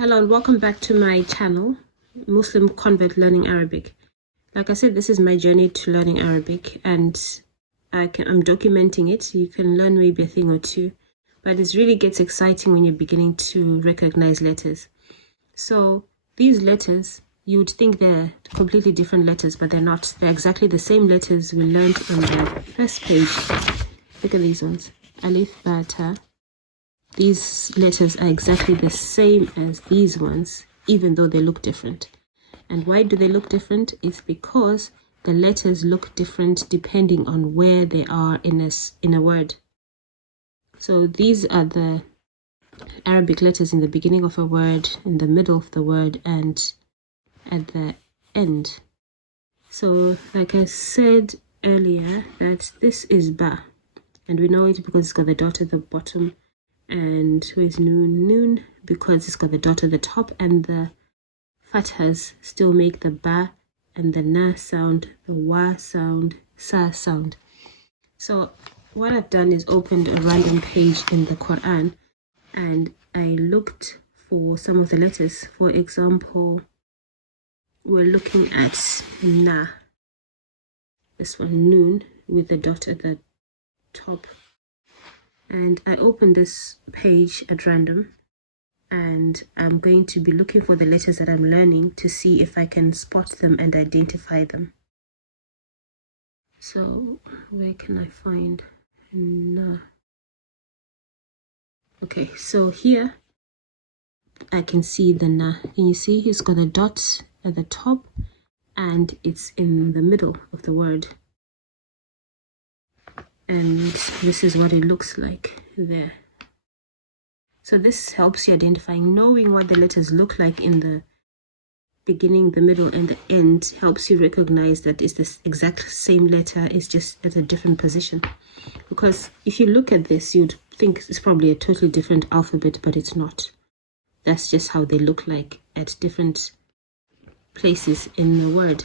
Hello and welcome back to my channel, Muslim Convert Learning Arabic. Like I said, this is my journey to learning Arabic and I'm documenting it. You can learn maybe a thing or two, but it really gets exciting when you're beginning to recognize letters. So these letters, you would think they're completely different letters, but they're not. They're exactly the same letters we learned on the first page. Look at these ones. Alif, Ba, Ta. These letters are exactly the same as these ones, even though they look different. And why do they look different? It's because the letters look different depending on where they are in a word. So these are the Arabic letters in the beginning of a word, in the middle of the word, and at the end. So like I said earlier, that this is Ba, and we know it because it's got the dot at the bottom. And with noon because it's got the dot at the top, and the fathas still make the ba and the na sound, the wa sound, sa sound. So what I've done is opened a random page in the Quran and I looked for some of the letters. For example, we're looking at na, this one, noon, with the dot at the top. And I opened this page at random and I'm going to be looking for the letters that I'm learning to see if I can spot them and identify them. So where can I find Na? Okay, so here I can see the Na. Can you see it's got a dot at the top and it's in the middle of the word. And this is what it looks like there. So this helps you identifying, knowing what the letters look like in the beginning, the middle, and the end helps you recognize that it's the exact same letter, it's just at a different position. Because if you look at this, you'd think it's probably a totally different alphabet, but it's not. That's just how they look like at different places in the word.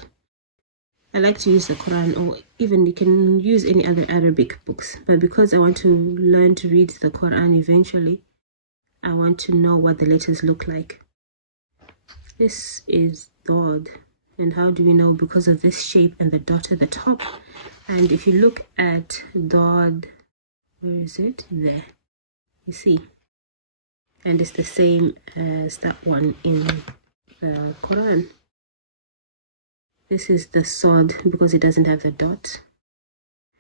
I like to use the Quran, or even you can use any other Arabic books, but because I want to learn to read the Quran eventually, I want to know what the letters look like. This is Dod, and how do we know? Because of this shape and the dot at the top. And if you look at Dod, where is it? There, you see, and it's the same as that one in the Quran. This is the Sod because it doesn't have the dot.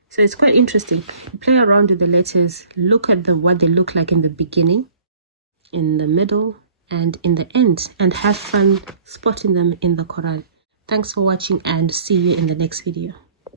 So it's quite interesting. Play around with the letters, look at what they look like in the beginning, in the middle, and in the end, and have fun spotting them in the Quran. Thanks for watching and see you in the next video.